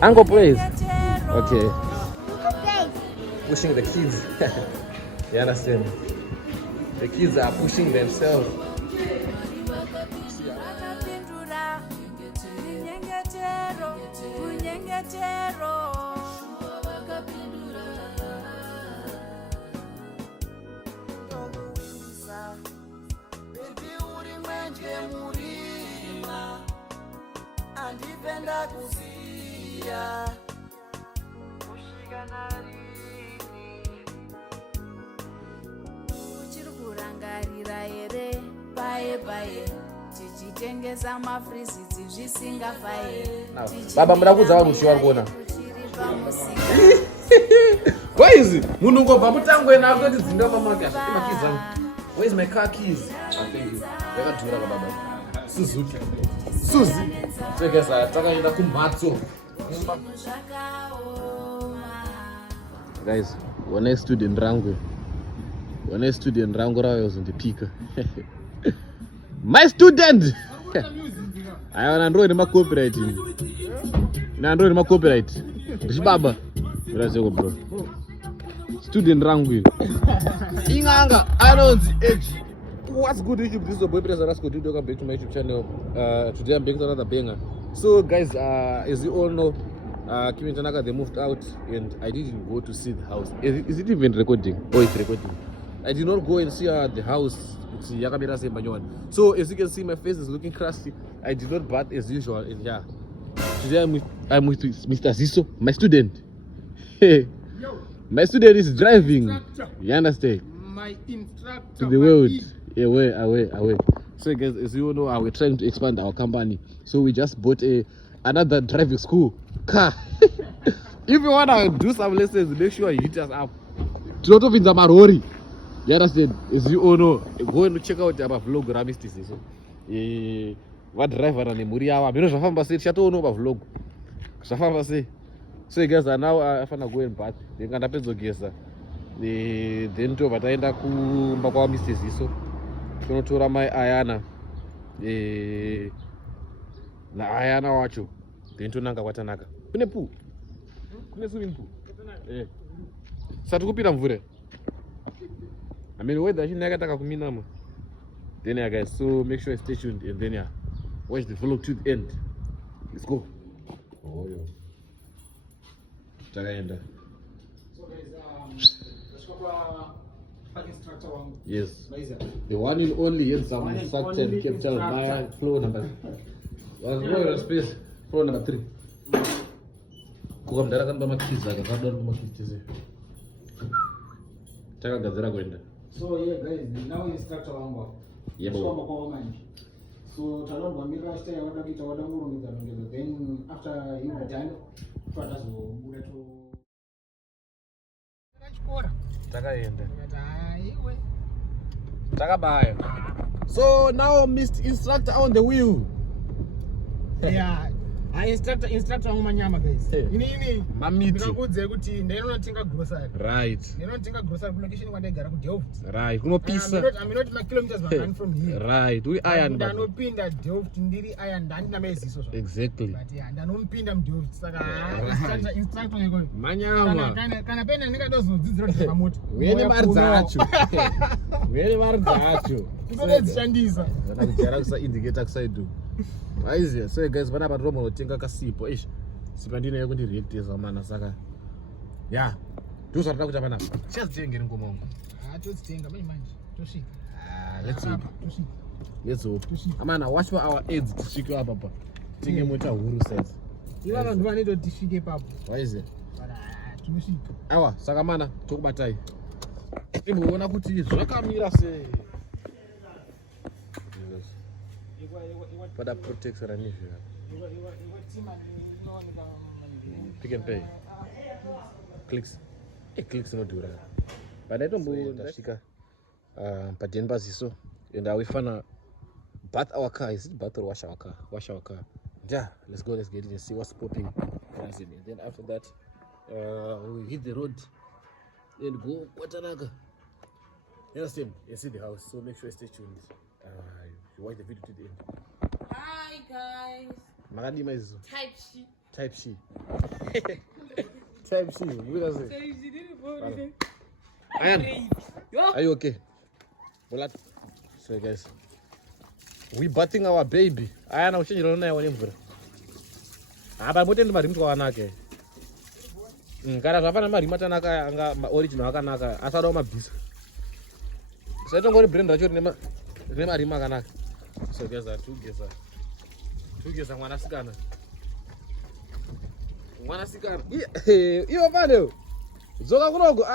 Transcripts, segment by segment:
Uncle plays. Okay. Pushing the kids. You understand? The kids are pushing themselves. Andipenda kusia kushikana rini uchiri kurangarira here paye paye tichitengesa mafrizizi zvisingafaye baba muda kudza vanhu chivari kuona waizi munhu ngobva mutangweni akutoti dzinga pamaki asvati makizangu where is my car keys? Yakadhura kababa Suzuki Suzi tekesa takaenda kumhatso guys one student rangu ravayozondipika my student aiwana ndroine macopyright ndroine macopyright ndichibaba urazeko bro student rangu iri inganga anonzi h. What's good YouTube? This is your boy Press Rasco. Welcome back to my YouTube channel. Today I'm back with another banger. So guys, as you all know, Kim and Tanaka, they moved out and I didn't go to see the house. Is it even recording? Oh, it's recording. I did not go and see the house. So as you can see, my face is looking crusty. I did not bath as usual. And yeah, today I'm with Mr. Ziso, my student. My student is driving. You understand? My instructor to the world. Away. So guys, as you know, we're trying to expand our company. So we just bought another driving school car. If you wanna do some lessons, make sure you hit us up. Toto vinza marori. You understand? As you all know, go and check out our vlog Ramistis. So what driver and muri yawa. Mino zvafamba sei chatoona pa vlog. Zvafamba sei. So guys, now I finna go and bath. Then ndapedzogeza. Then to vataenda kumba kwa Mr. Ziso. Kunotora mai Ayana na Ayana wacho then tonanga kwatanaka kune pool kune swimming pool sati kupira mvura I mean weather chini yakataka kuminama then yeah guys, so make sure you stay tuned and then yeah watch the vlog to the end. Let's go. Oh yo takaenda. So guys, instructor wangu. Yes. The one in only handsome instructor Captain Maya floor number. Royal space floor number 3. Kukamdara kamba makiza akadonda makiza. Takagadzira kuenda. So yeah guys, now instructor wangu. Yebo. Kwa manje. So talonga mira stay wada kita wada ngurungeza ngeza then after you done twatazobuda to chikora. Takaenda. Takabaya. So now Mr. Instructor on the wheel. Yeah. Instructor wangu manyama guys. Ini mamiti. Ndikakudze kuti ndinotenga grocery. Right. Ndinotenga grocery ku location kwandegara ku Delft. Right. Kunopisa. I'm not my kilometers run from here. Right. We iron. Ndanopinda Delft ndiri iron ndandina meziso zvo. Exactly. But yeah, ndanompinda mu Delft saka instructor yeko. Manyama. Kana pena ndingadozodzidzira kuti pamoto. Wene mari dzacho. Wene mari dzacho. Kutodzishandisa. Ndakujara kusa indicator kuside. Aiziya. So guys, bana patromo notenga kasipo. Sipa ndine yako ndi reactors mana saka. Yeah. Ndozvatoda kuita pana. Chazitengera ngoma wangu. Todzitenga manje. Tosvika. Let's hope. Tosvika. Let's hope. Amana, watch for our ads kusvika apa pa. Tinge mota huru size. Iva vanhu vanoita kuti tisvike ipapo. Waiziya. Tinosvika. Awa, saka mana tokubatai. Imboona kuti zvakamira sei. Pada protection anizvira. Pick and pay. Clicks. Clicks inodhura. But I don't know ndasvika paDenver Ziso and we finna bath our car. Is it bath or wash our car? Wash our car. Yeah, let's go, let's get it and see what's popping. Then after that, we hit the road and go Kwatanaka. You understand? You see the house, so make sure you stay tuned. You watch the video to the end. Hi guys. Makadima izo. Type shit. Type C. Type C. What does it? Are you okay? Well, so guys, we bathing our baby. Ayana uchenjera naye wane mvura. Apa motende marimu twakanaka. Kana zvapana marimu atanaka anga original akanaka asadawo mabhisa. Saitongori brand racho rine marimu akanaka. So guys, tugeza mwanasikana. Mwanasikana. Iyo pale. Zoka kunogo.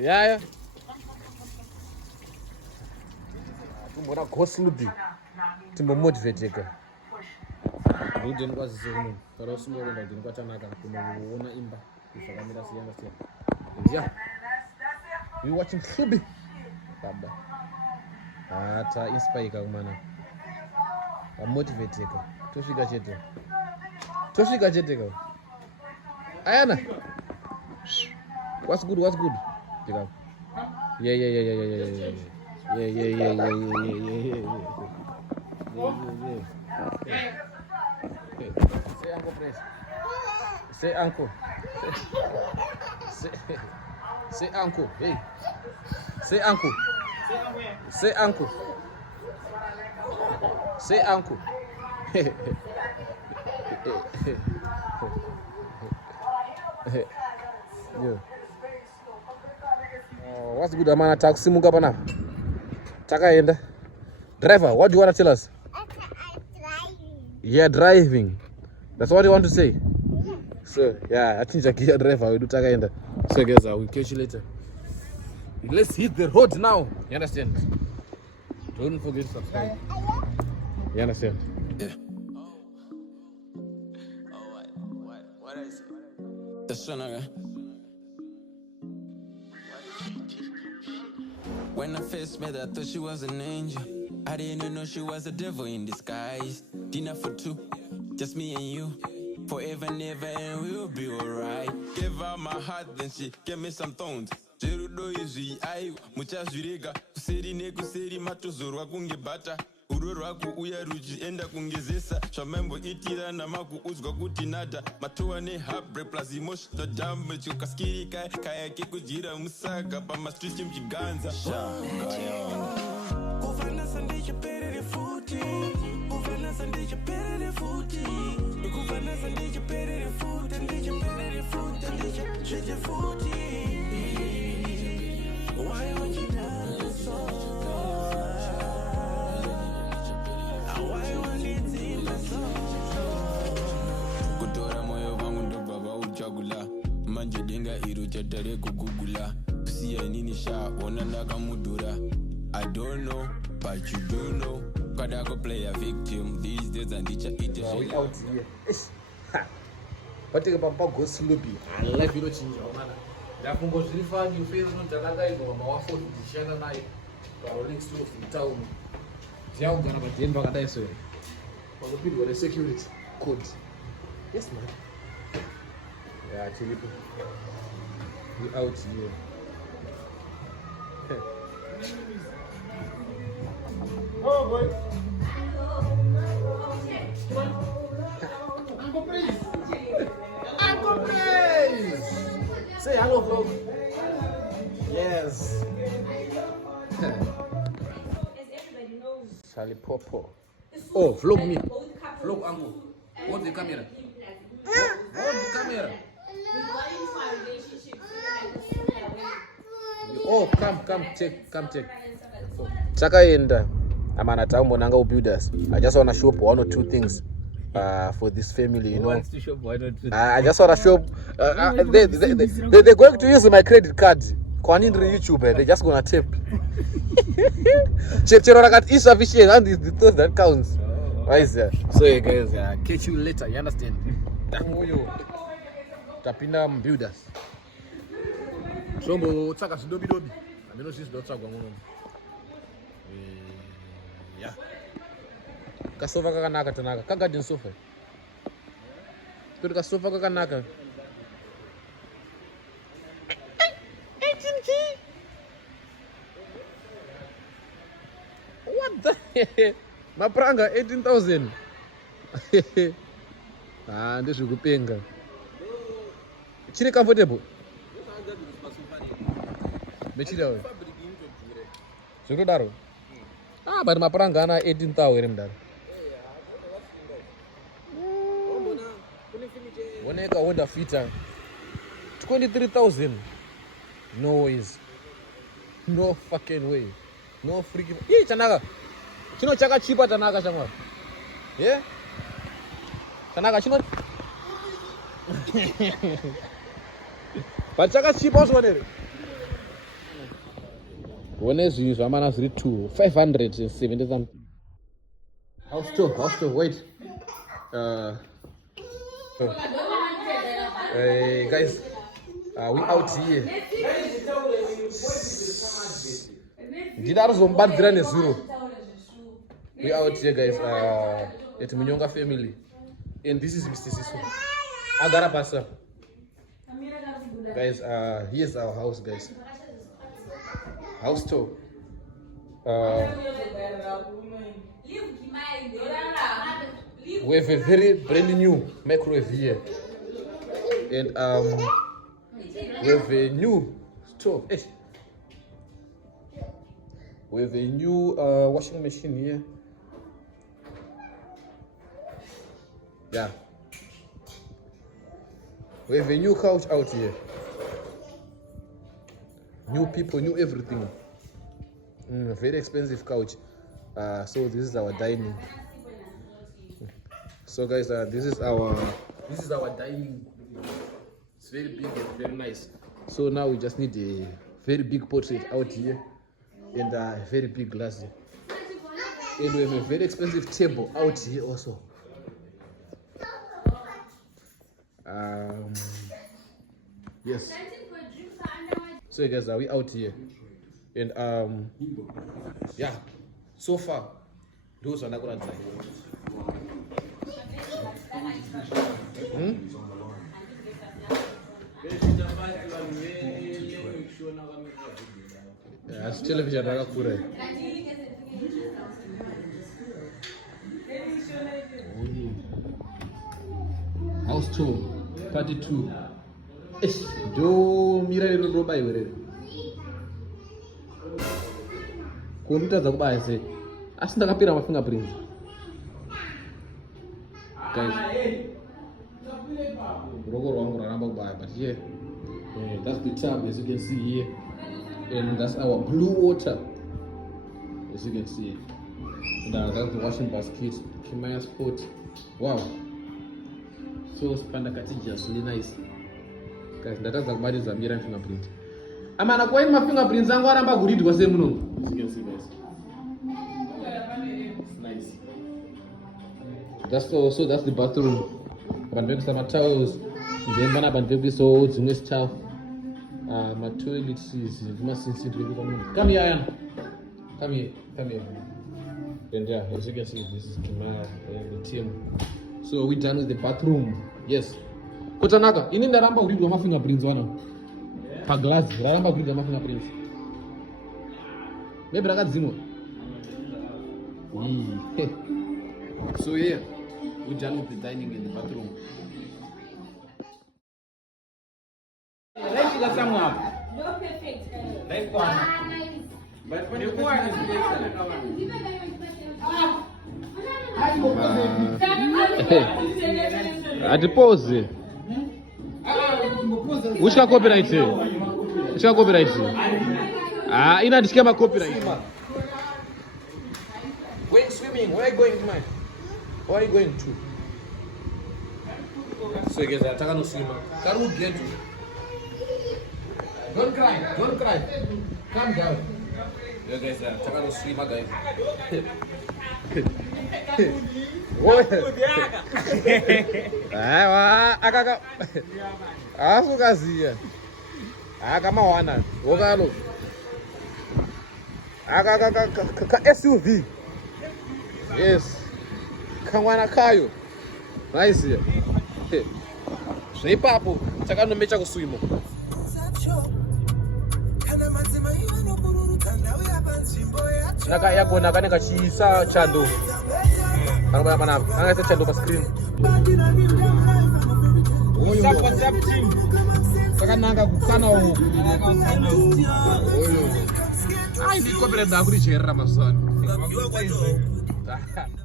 Yeah. Tumbona Goslubi. Timbo motivateka. Rudin was zoom. Pero small and I didn't got another. Kunoona imba. Ifakamira siyanga siya. Yeah. We watching Slubi. Baba. Ata inspire kumana. Motivateka. Toshika chete. Ayana. What's good? Yeah. Say uncle, please. Say uncle. Say uncle. Hey. Say uncle. Say uncle. Say uncle. Yeah. What's good, Amana? Taksimuka pana. Takaenda. Driver, what do you want to tell us? I'm driving. Yeah, driving. That's what you want to say? So, yeah, I think Jackie driver, we do Takaenda. So, guys, we'll catch you later. Let's hit the road now. You understand? Don't forget to subscribe. You understand? Yeah. What is it? That's another. When I first met her, I thought she was an angel. I didn't know she was a devil in disguise. Dinner for two, just me and you. Forever, never, and we'll be alright. Gave her my heart, then she gave me some thorns. Jerudo izvi ai muchazvirega kuseri nekuseri matozorwa kunge bata uro rwako uya ruchienda kungezesa zvamaimboitirana makuudzwa kuti nada matova nehabre plus emotional damage ukaskirika kaya kekujira musaga pamastreet muchiganza kufanasa ndichiperere futi kufanasa ndichiperere futi kufanasa ndichiperere futi ndichiperere futi ndichiperere futi. Why won't you dance so? Why won't you sing the song? Kutora moyo wangu ndo baba uchagula manje denga iru chatare kugugula kusiya nini sha ona nakamudura. I don't know but you do know kada go play a victim these days and each We out here. Pateke papa Goslubi. Life ino chinja mana. Ndafungo zvirifani Facebook ndakakaigwa mawafoni ndishanda naye Rolling Stone of town. Ndiya kugara padendo akadai so here. Pakupirwa security code. Yes man. Yeah, chilipo. We out here. Oh boy. Uncle Praise. Uncle Praise. Say hello, vlog. Yes. Charlie Popo. Oh, vlog me. Vlog uncle. Hold the camera. Hold the camera. Oh, come, take. Takaenda. Amana tambonanga builders. I just want to show up one or two things for this family, you know. Wants to shop, why not? I just want to show they're going to use my credit card. Kwanindri YouTube, they're just gonna tip. Cherorakat is sufficient and the thought that counts. Why is that? So yeah, guys, catch you later, you understand? Tapina builders. Sombo tsaka sidobi. I mean, she's not tsaka ngono. Yeah. Kasofa kakanaka tanaka. Kagarden sofa. Kuri kasofa kakanaka. 18K. Mapuranga 18,000. Ah, ndezvekupenga. Chine comfortable. Mechirawo. Zvekudaro. Ah, but mapuranga ana 18,000 ere mudaro. Oneka Honda Fitter 23,000. No ways. No fucking way. No freaking. Ih, chanaka. Chino chakachipa chanaka chamwa. Yeah? Chanaka chino. But chakachipa usonere. One zvinhu zvamana zviri 570 something. House tour, wait. Hey guys, we out here. Ndidaro zombadzira nezuro. We out here guys, at Munyonga family. And this is Mr. Sisu. Agara pasa. Guys, here's our house guys. House tour. We have a very brand new microwave here. And we have a new stove. We have a new washing machine here. Yeah. We have a new couch out here. New people, new everything. Very expensive couch. So this is our dining. So guys, this is our dining. It's very big and very nice. So now we just need a very big portrait out here and a very big glass here. And we have a very expensive table out here also. Yes. So guys, we out here. And yeah, so far those are not gonna die. Yeah, it's television rakakura. House tour, party 2. Do mira lelo roba iwe. Kumutadza kubaya sei. Asi ndakapira ma fingerprints. Guys. Roko rwangu raramba kubaya, but here that's the tub as you can see here. And that's our blue water as you can see. And that's the washing basket, Kimaya Sport. Wow. So Spandakati just really nice. Guys, ndatadza kubatiza mira fingerprint. Amana kwa my fingerprints angu aramba kuridwa semuno. As you can see guys. It's nice. That's also that's the bathroom. Bantu some towels. Then bana bantu so dzimwe stuff. My toilet is must sit with me. Come here, Ian. Come here. And yeah, as you can see, this is Kimaya and the team. So we're done with the bathroom. Yes. Kotanaka, ini ndaramba kuridwa ma fingerprints wana. Pa glass, ndaramba kuridwa ma fingerprints. Maybe rakadzimwa. So yeah, we're done with the dining and the bathroom. Like somewhere. No perfect. Like one. But when you go and Ati pause. Ushika copyright. Ushika copyright. Ah, ina diskema copyright. Going swimming. Where are you going, man? Where are you going to? So guys, I'm taking no swimmer. Can we get you? Don't cry. Calm down. Yeah, guys, I'm taking no swimmer, guys. Akaka. Asukazia. Akama wana. Wokalo. Akaka SUV. Yes. Kamwana kayo. Nice. Zveipapo takanomecha kuswimo. Naka yagona kaneka chiisa chando. Kanobaya panapa. Anga isa chando pa screen. WhatsApp team. Sakananga kukana uko. Ai ndi copyright akuri cherera masana.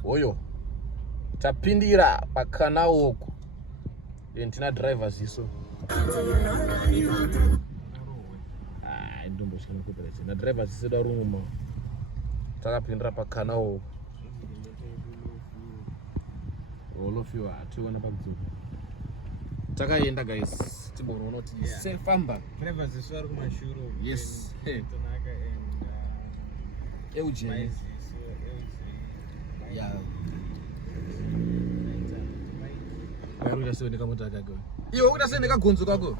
Oyo. Tapindira pakana uko. Tina drivers iso. Ndombo shikana copyright. Na drivers iso da rumuma. Takapindira pakana uko. Olofiwa atiwana pakudzoka. Takaenda guys. Tibono noti sefamba. Drivers iso ari kumashuro. Yes. Tonaka and Eugene. Yeah. Karuja sio nikamota kako. Iyo ukuta sio nikagonzo kako.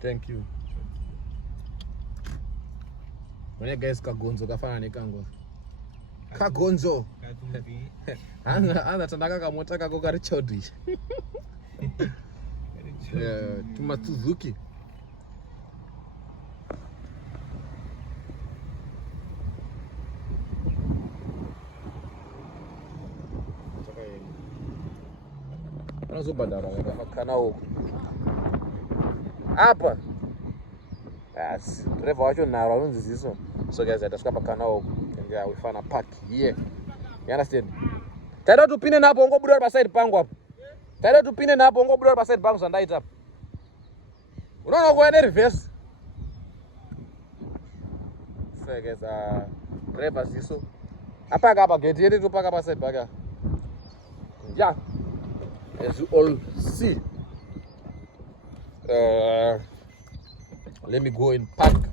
Thank you. Mwenye guys kagonzo kafana nikango. Kagonzo. Katumbi. Anga tandaka kamota kako kari chaudhry. Tuma Suzuki. Unazobhadara pakana uko. Apa. Yes, driver wacho naro anonziziso. So guys, atasvika pakana uko. And yeah, we found a park here. You understand? Taida tupinde napo ngobuda pa side pangu hapo. Taida tupinde napo ngobuda pa side pangu sandaita hapo. Unaona kuenda reverse. So guys, driver ziso. Apa gate yetu tupaka pa side baga. Yeah. As you all see, let me go and park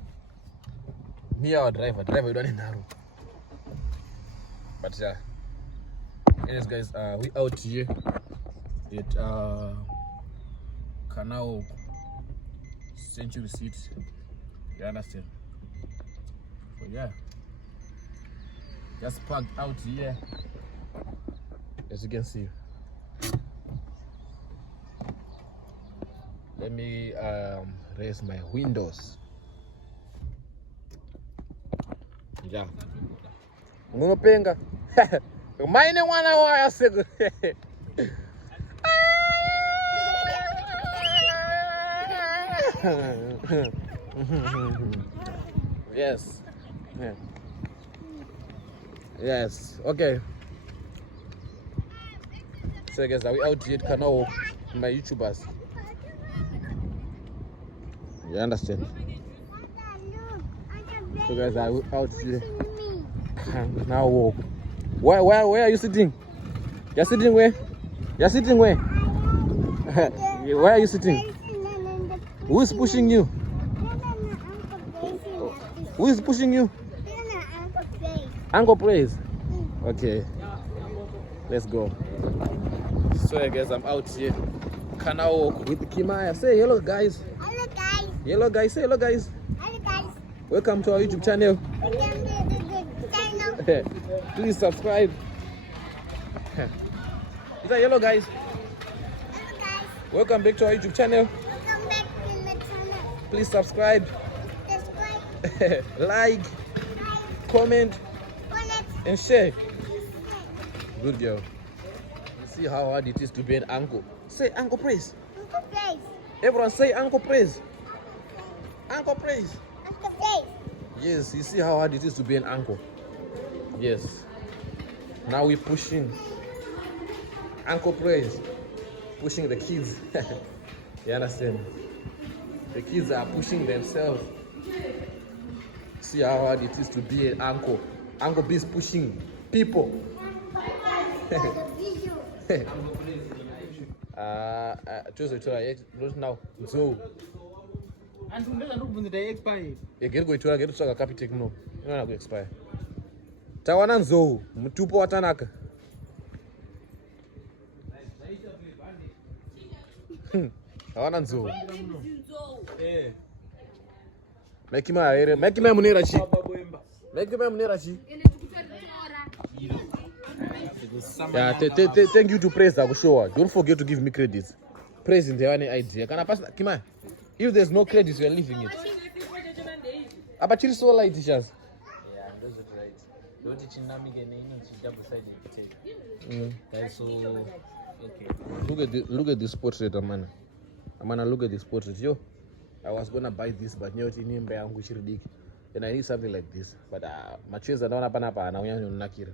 near our driver. Driver, you don't know. But yeah, anyways, guys, we out here at Canal Century Seat. You understand? So yeah, just parked out here, as you can see. Let me raise my windows. Yeah. Ngunopenga. Maine mwana waya sego. Yes. Yeah. Yes. Okay. So guys, are we out here at Canal? My YouTubers. You understand? So guys, are out here. Now walk. Where are you sitting? You're sitting where? You're sitting where? Where are you sitting? Who is pushing you? Who is pushing you? Uncle Praise. Okay. Let's go. So I guess I'm out here. Can I walk with Kimaya? Say hello guys. Hello guys. Hello guys. Say hello guys. Hello guys. Welcome to our YouTube channel. Welcome to the channel. Please subscribe. Is that hello guys? Hello guys. Welcome back to our YouTube channel. Welcome back to the channel. Please subscribe, Subscribe, like, like, comment, comment, and share. and share. Good girl. You see how hard it is to be an uncle. Say Uncle Praise. Uncle Praise. Everyone say Uncle Praise. Uncle Praise. Uncle Praise. Yes, you see how hard it is to be an uncle. Yes. Now we're pushing Uncle Praise, pushing the kids. You understand? The kids are pushing themselves. See how hard it is to be an uncle. Uncle B is pushing people. Now, so. And unaweza ndokubvunza dai expire. Geri kuitora geri kutsvaga Capitec no. Inoona kuexpire. Tawana nzou, mutupo watanaka. Tawana nzou. Mekima here, mekima munera chi. Mekima munera chi. Yeah, thank you to Praise Akushowa. Don't forget to give me credits. Praise in the one idea. Can I pass Kima? If there's no credits, we are leaving it. Apa chiri so light chas. Yeah, those are right. Don't you know me getting double sided tape? Guys, so okay. Look at this portrait, Amana. Amana, look at this portrait. Yo, I was gonna buy this, but now it's in yangu chiridiki. And I need something like this. But my trees are not up and up, and I want to nakira.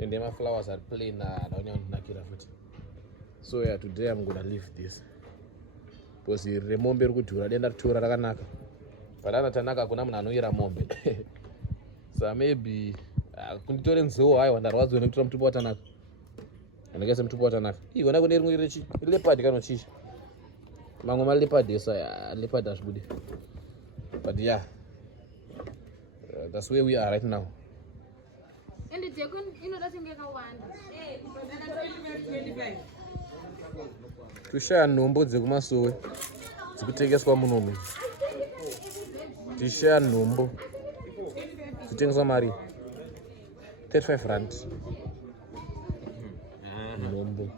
And then my flowers are plain, and I want to nakira foot. So yeah, today I'm gonna leave this. Because remember kutura, then that tura raganaka. But I'm not anaka kuna mna noira mombe. So maybe kunditore nzoo hayo ndarwadzo nekutora mutupo watanaka. Andikaisa mutupo watanaka. Iwona kune rimwe rechi leopard kanochisha. Mamwe ma leopard esa leopard ashbude. But yeah. That's where we are right now. And it's going to get a one. Tushaya nhombo dzekumasowe dzikutengeswa munomu. Tishaya nhombo dzitengeswa mari 35 rand. Nhombo.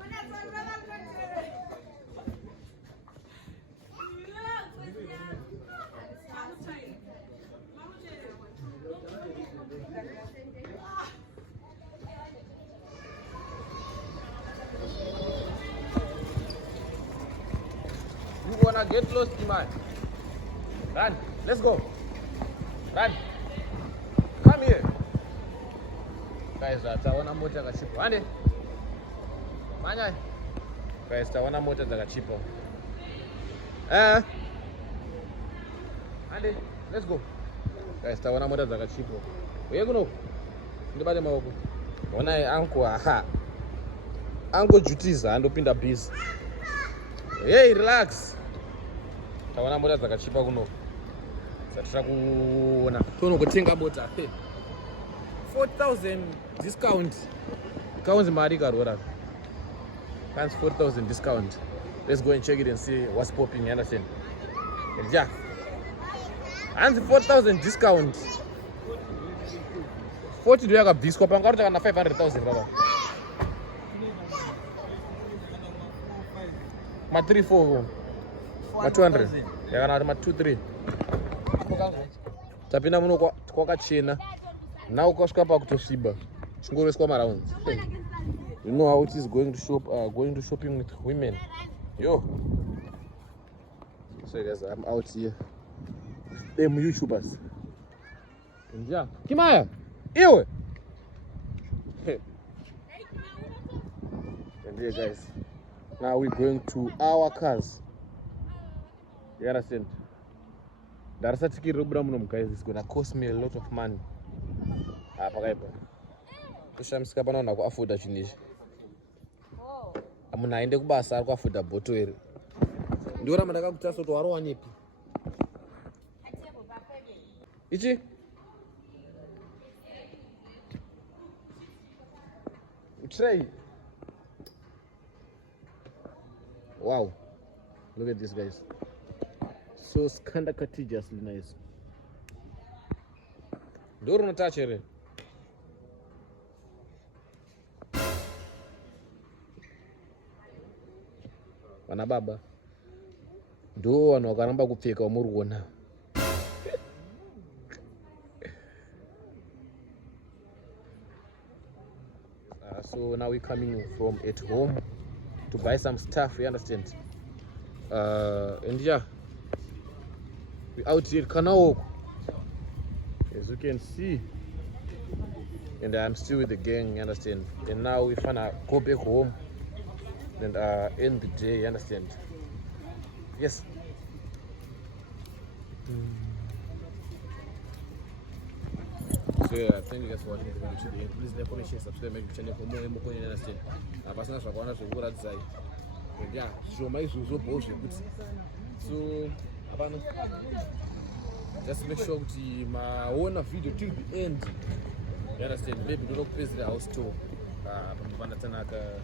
You wanna get lost, man? Run, let's go. Run. Come here. Guys, tawana mota dzakachipa. Ande. Manya. Guys, tawana mota dzakachipa. Ande, let's go. Guys, tawana mota dzakachipa. Uye kuno. Ndibate maoko. Ona anko aha. Anko jutiza andopinda busy. Hey, relax. Tawana mota dzakachipa kuno. Satira kuona. Tono kutenga mota. 4,000 discount. Kaunzi mari karora. That's 4,000 discount. Let's go and check it and see what's popping, you understand? And yeah. And 4,000 discount. 40 do you discount pangaro takana 500,000 baba. Ma 3 4 ma 200 yakana ma 2 3 tapinda muno kwakachena now ukasvika pakutosviba chingoreswa marounds. You know how it is going to shopping with women. Yo, so guys, I'm out here with them YouTubers. And yeah, Kimaya, ew. And yeah, guys, now we're going to our cars. You understand? Darasa ticket robram guys, it's gonna cost me a lot of money. Pakaipa. Kushamsika pano na kuafuda chinishi. Amuna aende kubasa ari kuafuda boto ere. Ndiona mandaka kutaso to waro wanyepi. Ichi? Try. Wow. Look at this, guys. So skanda contagiously nice. Doro not touch it. Wana baba. Ndo wanokaramba kupfeka umurikuona. So now we're coming from at home to buy some stuff, you understand? And yeah, we're out here at Kanaok, as you can see. And I'm still with the gang, you understand? And now we finna go back home and end the day, you understand? Yes. So yeah, thank you guys for watching the video today. Please like, comment, share, subscribe, make the channel for more and more, you understand? Pasina zvakawanda zvekuratidza. And yeah, zvoma izvozvo bhozvo kuti. So apano just make sure kuti maona video till the end. You understand? Maybe don't kupedzera the house tour. Pamapanda tsanaka.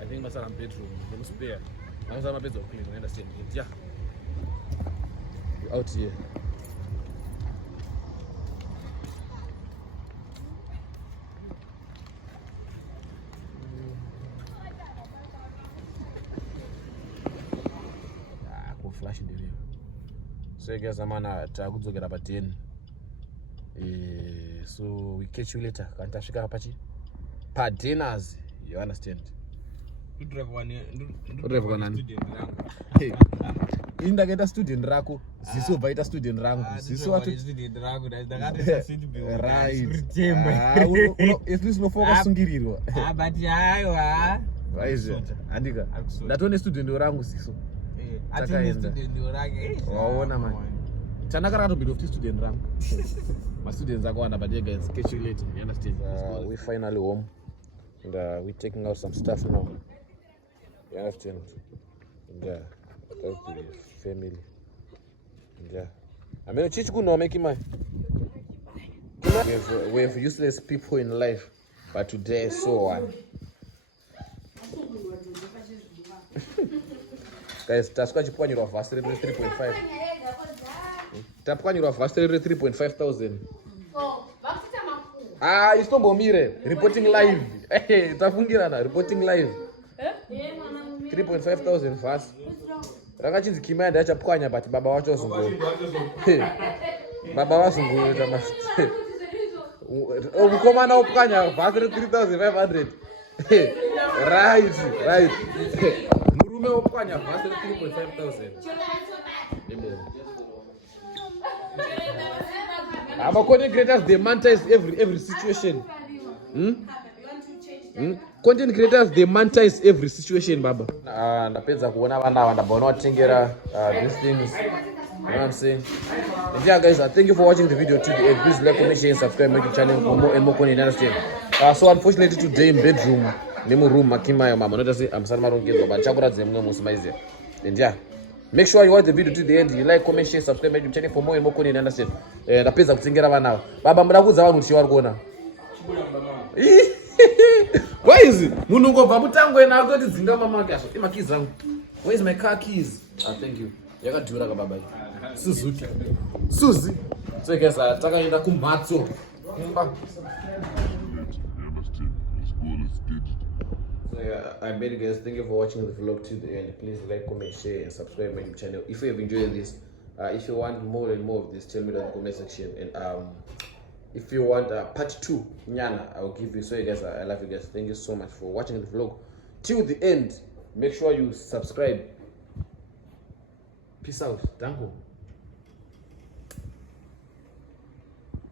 I think masara bedroom, the spare. I'm sorry, my bedroom clean, you understand? And yeah, we're out here. Flash in the video. So guys, I'm on a takudzokera pa 10. So we catch you later. Can't Africa Apache. Dinners, you understand? Indaketa student rako ziso baita student rangu ziso watu right at least no focus sungirirwa but hayo waize andika ndatone student rangu ziso student rangu waona man chanakara to be of student rangu my students are going but guys catch you later, you understand? We finally home and we taking out some stuff now, you understand? And that's the family. And I mean, Chichu no make my. We have useless people in life, but today so one. Guys, tasukwa chipwanyiro wa fast 3.5. Tapwanyiro wa fast 3.5,000. Istombo mire reporting live. Tafungirana reporting live. 3.5,000 fast. Rakachinzi kimanda achapwanya but baba wacho zungu. Baba wasungu tama. Ukomana upwanya fast 3,500. Right. Murume upwanya fast 3.5,000. Content creators, they monetize every situation. Content creators, they monetize every situation, baba. Napedza kuona vana vandabona watengera these things. You know what I'm saying? And yeah, guys, thank you for watching the video to the end. Please like, comment, share, and subscribe my YouTube channel for more and more content. Understand? So unfortunately today in bedroom, nemu room makima yo mama. Not say I'm sorry, marongezo, but chakura zemwe musimaize. And yeah. Make sure you watch the video to the end. You like, comment, share, subscribe my YouTube channel for more and more content. Understand? Napeza kutsengera vana. Baba mdakuza vanhu chiwari kuona. Why is it? Munhu ngobva mutango ena akutoti dzinga mama ake aso. Ima keys zangu. Where is my car keys? Thank you. Yakadhura ka baba. Suzuki. Suzi. So guys, takaenda kumhatso. Kumba. So yeah, I made it, guys. Thank you for watching the vlog to the end. Please like, comment, share, and subscribe my YouTube channel. If you have enjoyed this, if you want more and more of this, tell me down in the comment section. And if you want part 2, Nyana, I will give you. So you guys, I love you guys. Thank you so much for watching the vlog till the end. Make sure you subscribe. Peace out. Thank you.